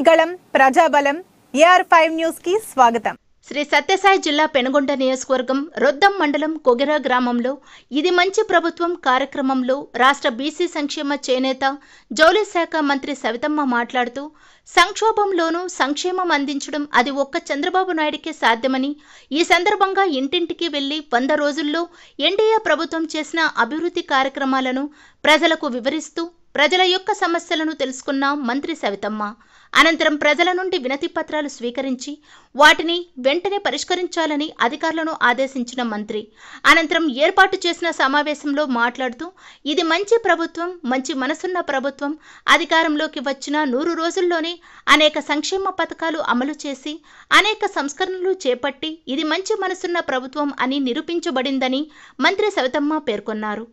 ప్రజాని గళం ప్రజాబలం AR5 news కి స్వాగతం. శ్రీ సత్యసాయి జిల్లా పెనుగొండ నియోజకవర్గం రొద్దం మండలం కొగిర గ్రామంలో ఇది మంచి ప్రభుత్వం కార్యక్రమంలో రాష్ట్ర బీసీ సంక్షేమ చేనేత జౌళి శాఖ మంత్రి సవితమ్మ మాట్లాడుతూ సంక్షోభంలోనూ సంక్షేమం అందించడం అది ఒక్క చంద్రబాబు నాయుడికే సాధ్యమని, ఈ సందర్భంగా ఇంటింటికి వెళ్లి 100 రోజుల్లో ఎన్డీఏ ప్రభుత్వం చేసిన అభివృద్ధి కార్యక్రమాలను ప్రజలకు వివరిస్తూ ప్రజల యొక్క సమస్యలను తెలుసుకున్న మంత్రి సవితమ్మ అనంతరం ప్రజల నుండి వినతి పత్రాలు స్వీకరించి వాటిని వెంటనే పరిష్కరించాలని అధికారులను ఆదేశించిన మంత్రి అనంతరం ఏర్పాటు చేసిన సమావేశంలో మాట్లాడుతూ ఇది మంచి ప్రభుత్వం, మంచి మనసున్న ప్రభుత్వం, అధికారంలోకి వచ్చిన 100 రోజుల్లోనే అనేక సంక్షేమ పథకాలు అమలు చేసి అనేక సంస్కరణలు చేపట్టి ఇది మంచి మనసున్న ప్రభుత్వం అని నిరూపించబడిందని మంత్రి సవితమ్మ పేర్కొన్నారు.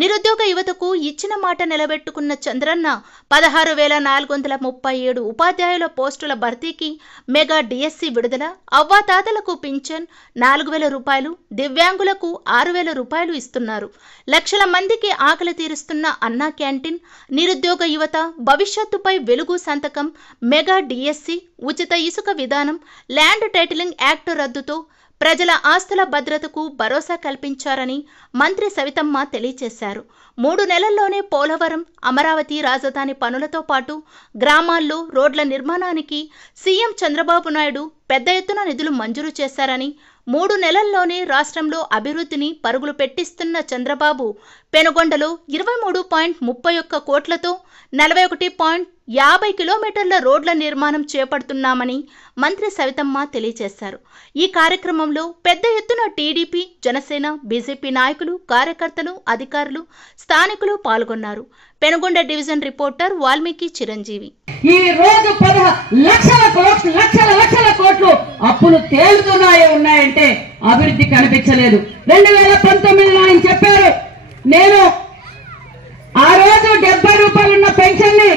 నిరుద్యోగ యువతకు ఇచ్చిన మాట నిలబెట్టుకున్న చంద్రన్న 16,437 ఉపాధ్యాయుల పోస్టుల భర్తీకి మెగా డిఎస్సి విడుదల, అవ్వాతాతలకు పింఛన్ 4,000 రూపాయలు, దివ్యాంగులకు 6,000 రూపాయలు ఇస్తున్నారు. లక్షల మందికి ఆకలి తీరుస్తున్న అన్నా క్యాంటీన్, నిరుద్యోగ యువత భవిష్యత్తుపై వెలుగు సంతకం, మెగా డిఎస్సి, ఉచిత ఇసుక విధానం, ల్యాండ్ టైటిలింగ్ యాక్ట్ రద్దుతో ప్రజల ఆస్తుల భద్రతకు భరోసా కల్పించారని మంత్రి సవితమ్మ తెలియజేశారు. 3 నెలల్లోనే పోలవరం, అమరావతి రాజధాని పనులతో పాటు గ్రామాల్లో రోడ్ల నిర్మాణానికి సీఎం చంద్రబాబు నాయుడు పెద్ద ఎత్తున నిధులు మంజూరు చేశారని, 3 నెలల్లోనే రాష్ట్రంలో అభివృద్ధిని పరుగులు పెట్టిస్తున్న చంద్రబాబు పెనుగొండలో 23.31 కోట్లతో 41.50 కిలోమీటర్ల రోడ్ల నిర్మాణం చేపడుతున్నామని మంత్రి సవితమ్మ తెలియజేశారు. ఈ కార్యక్రమంలో పెద్ద ఎత్తున టీడీపీ, జనసేన, బీజేపీ నాయకులు, కార్యకర్తలు, అధికారులు, స్థానికులు పాల్గొన్నారు. Penukonda division reporter Valmiki Chiranjeevi. ఈ రోజు 10 లక్షల కోట్లు అప్పులు ఉన్నాయంటే అభివృద్ధి కనిపించలేదు. 2019 ఆయన చెప్పారు, నేను ఆ రోజు 70 రూపాయలు ఉన్న పెన్షన్ ని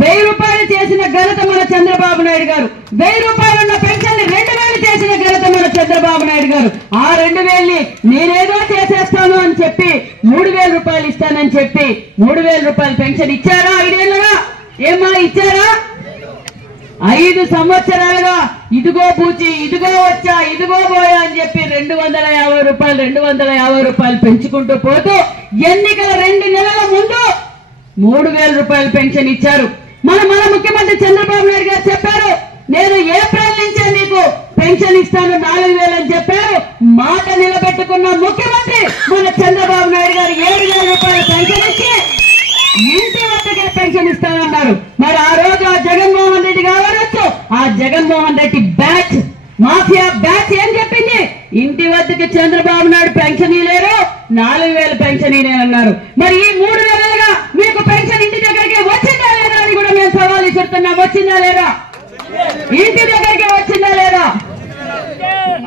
1000 రూపాయలు చేసిన ఘనత మన చంద్రబాబు నాయుడు గారు. 1000 రూపాయలు ఉన్న పెన్షన్ ని 2000 చేసిన ఘనత మన చంద్రబాబు నాయుడు గారు. ఆ 2000 నేనేదో చేసేస్తాను అని చెప్పి 3000 రూపాయలు ఇస్తానని చెప్పి 3000 రూపాయలు పెన్షన్ ఇచ్చారా? 5 ఏళ్ళగా ఏమా ఇచ్చారా? 5 సంవత్సరాలుగా ఇదిగో పూచి, ఇదిగో వచ్చా, ఇదిగో పోయా అని చెప్పి 250 రూపాయలు పెంచుకుంటూ పోతూ ఎన్నికల 2 నెలల ముందు 3000 రూపాయలు పెన్షన్ ఇచ్చారు. మన ముఖ్యమంత్రి చంద్రబాబు నాయుడు గారు చెప్పారు, నేను ఏప్రిల్ నుంచే మీకు పెన్షన్ ఇస్తాను 4000 అని చెప్పారు. మాట నిలబెట్టుకున్న ముఖ్యమంత్రి మన చంద్రబాబు నాయుడు గారు 7000 రూపాయలు పెన్షన్ ఇచ్చి ఇంటి వద్దకే పెన్షన్ ఇస్తానన్నారు. మరి ఆ రోజు ఆ జగన్మోహన్ రెడ్డి కావచ్చు, ఆ Jaganmohan Reddy batch, mafia batch ఏం చెప్పింది? ఇంటి వద్దకి చంద్రబాబు నాయుడు పెన్షన్ ఇలేరు, 4000 పెన్షన్ ఇలేనన్నారు. మరి ఈ 3 నెలలుగా మీకు పెన్షన్ ఇంటి దగ్గరికి వచ్చిందా లేదా అని కూడా మేము సవాల్ ఇస్తున్నాం. వచ్చిందా లేదా? ఇంటి దగ్గరికి వచ్చిందా లేదా?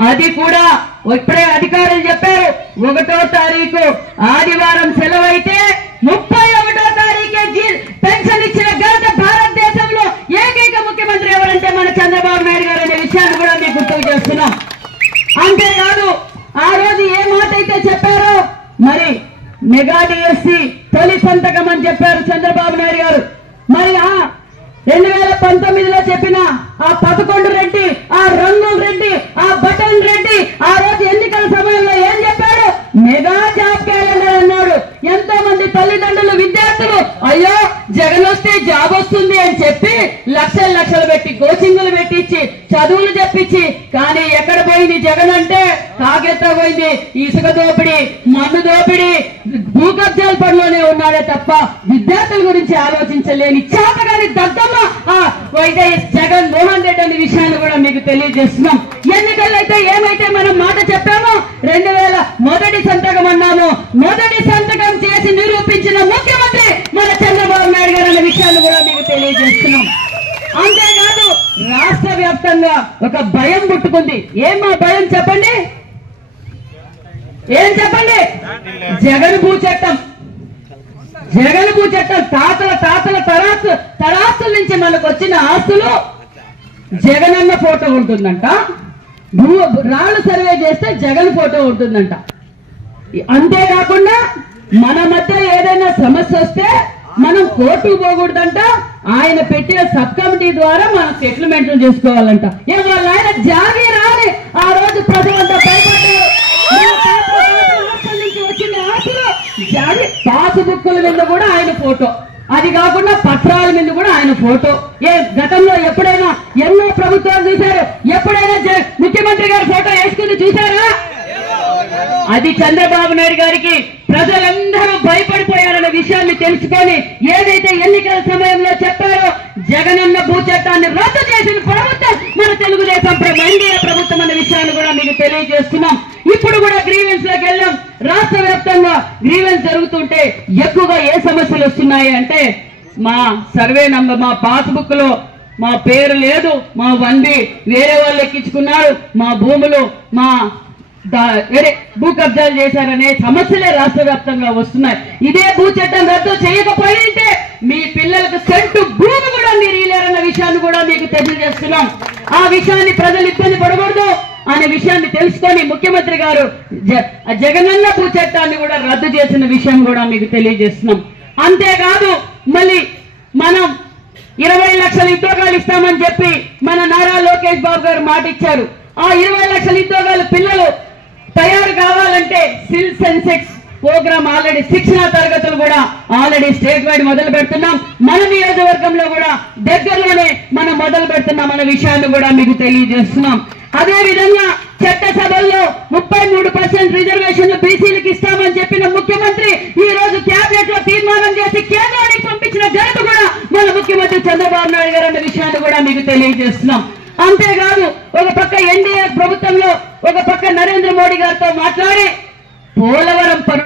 అది కూడా ఇప్పుడే అధికారులు చెప్పారు, 1వ తారీఖు ఆదివారం సెలవు అయితే 31వ తారీఖే పెన్షన్ ఇచ్చిన ఘనత భారతదేశంలో ఏకైక ముఖ్యమంత్రి ఎవరంటే మన చంద్రబాబు నాయుడు గారు అనే విషయాన్ని కూడా మీకు గుర్తు చేస్తున్నాం. అంతేకాదు ఆ రోజు ఏ మాట అయితే చెప్పారో, మరి మెగా డిఎస్సి తొలి సంతకం అని చెప్పారు చంద్రబాబు నాయుడు గారు. మరి 2019లో చెప్పిన ఆ 11 రెడ్డి, ఆ రంగుల రెడ్డి, ఆ బటన్ రెడ్డి ఆ రోజు ఎన్నికల సమయంలో ఏం చెప్పాడు? మెగా జాబ్ క్యాలెండర్ అన్నాడు. ఎంతో మంది తల్లిదండ్రులు, విద్యార్థులు అయ్యో జగన్ వస్తే జాబ్ వస్తుంది అని చెప్పి లక్షలు పెట్టి కోచింగులు పెట్టించి చదువులు చెప్పించి, కానీ ఎక్కడ పోయింది జగన్ అంటే? కాకెత్త పోయింది. ఇసుక దోపిడి, మన్ను దోపిడి, భూకబ్జాల పనిలోనే ఉన్నాడే తప్ప విద్యార్థుల గురించి ఆలోచించలేని చేతగాని దద్దమ్మ జగన్ మోహన్ రెడ్డి అనే విషయాన్ని కూడా మీకు తెలియజేస్తున్నాం. ఎన్నికల్లో అయితే ఏమైతే మనం మాట చెప్పామో 2000 మొదటి సంతకం అన్నామో, మొదటి సంతకం చేసి నిరూపించిన ముఖ్యమంత్రి మన చంద్రబాబు నాయుడు గారు అనే విషయాన్ని కూడా మీకు తెలియజేస్తున్నాం. అంతేకాదు రాష్ట్ర వ్యాప్తంగా ఒక భయం పుట్టుకుంది. ఏమా భయం చెప్పండి? ఏం చెప్పండి? జగన్ భూ చట్టం. తాతల తరాస్తుల నుంచి మనకు వచ్చిన ఆస్తులు జగనన్న ఫోటో ఉంటుందంట, రాళ్ళు సర్వే చేస్తే జగన్ ఫోటో ఉంటుందంట. అంతేకాకుండా మన మధ్య ఏదైనా సమస్య వస్తే మనం కోర్టుకు పోకూడదంట, ఆయన పెట్టిన సబ్ కమిటీ ద్వారా మనం సెటిల్మెంట్లు చేసుకోవాలంట. వాళ్ళ ఆయన జాగీరాని ఆ రోజు ప్రజలంతా భయపడ్డారు. వచ్చిన ఆశలు జాగి పాసుబుక్కుల మీద కూడా ఆయన ఫోటో, అది కాకుండా పత్రాల మీద కూడా ఆయన ఫోటో. గతంలో ఎప్పుడైనా ఎన్నో ప్రభుత్వాలు చూశారు, ఎప్పుడైనా ముఖ్యమంత్రి గారి ఫోటో వేసుకుని చూశారా? అది చంద్రబాబు నాయుడు గారికి ప్రజలందరూ భయపడిపోయారన్న విషయాన్ని తెలుసుకొని ఏదైతే ఎన్నికల సమయంలో చెప్పారో జగనన్న భూ చట్టాన్ని రద్దు చేసిన ప్రభుత్వం మన తెలుగుదేశం ఎన్డీఏ ప్రభుత్వం అనే విషయాన్ని కూడా మీకు తెలియజేస్తున్నాం. ఇప్పుడు కూడా గ్రీవెన్స్ లోకి వెళ్ళాం. రాష్ట్ర వ్యాప్తంగా గ్రీవెన్స్ జరుగుతుంటే ఎక్కువగా ఏ సమస్యలు వస్తున్నాయి అంటే, మా సర్వే నంబర్, మా పాస్బుక్ లో మా పేరు లేదు, మా 1B వేరే వాళ్ళు ఎక్కించుకున్నారు, మా భూములు మా వేరే భూ కబ్జాలు చేశారనే సమస్యలే రాష్ట్ర వ్యాప్తంగా వస్తున్నాయి. ఇదే భూ చట్టం రద్దు చేయకపోయింటే మీ పిల్లలకు సెంటు భూమి కూడా మీరు ఇయ్యలేరన్న విషయాన్ని కూడా మీకు తెలియజేస్తున్నాం. ఆ విషయాన్ని ప్రజలు ఇబ్బంది పడకూడదు అనే విషయాన్ని తెలుసుకొని ముఖ్యమంత్రి గారు జగనన్న భూ చట్టాన్ని కూడా రద్దు చేసిన విషయం కూడా మీకు తెలియజేస్తున్నాం. అంతేకాదు మళ్ళీ మనం 20 లక్షల ఉద్యోగాలు ఇస్తామని చెప్పి మన నారా లోకేష్ బాబు గారు మాట ఇచ్చారు. ఆ 20 లక్షల ఉద్యోగాలు పిల్లలు తయారు కావాలంటే సిల్ సెన్సెక్స్ ప్రోగ్రామ్ ఆల్రెడీ శిక్షణ తరగతులు కూడా ఆల్రెడీ స్టేట్ వైడ్ మొదలు పెడుతున్నాం. మన నియోజకవర్గంలో కూడా దగ్గరలోనే మనం మొదలు పెడుతున్నాం అనే విషయాన్ని కూడా మీకు తెలియజేస్తున్నాం. అదే విధంగా చట్టసభల్లో 33% రిజర్వేషన్లు బీసీలకు ఇస్తామని చెప్పిన ముఖ్యమంత్రి ఈ రోజు క్యాబినెట్ లో తీర్మానం చేసి కేంద్రానికి పంపించిన ఘనత కూడా మన ముఖ్యమంత్రి చంద్రబాబు నాయుడు గారు అనే విషయాన్ని కూడా మీకు తెలియజేస్తున్నాం. అంతేకాదు ఒక పక్క ఎన్డీఏ ప్రభుత్వంలో ఒక పక్క నరేంద్ర మోడీ గారితో మాట్లాడి పోలవరం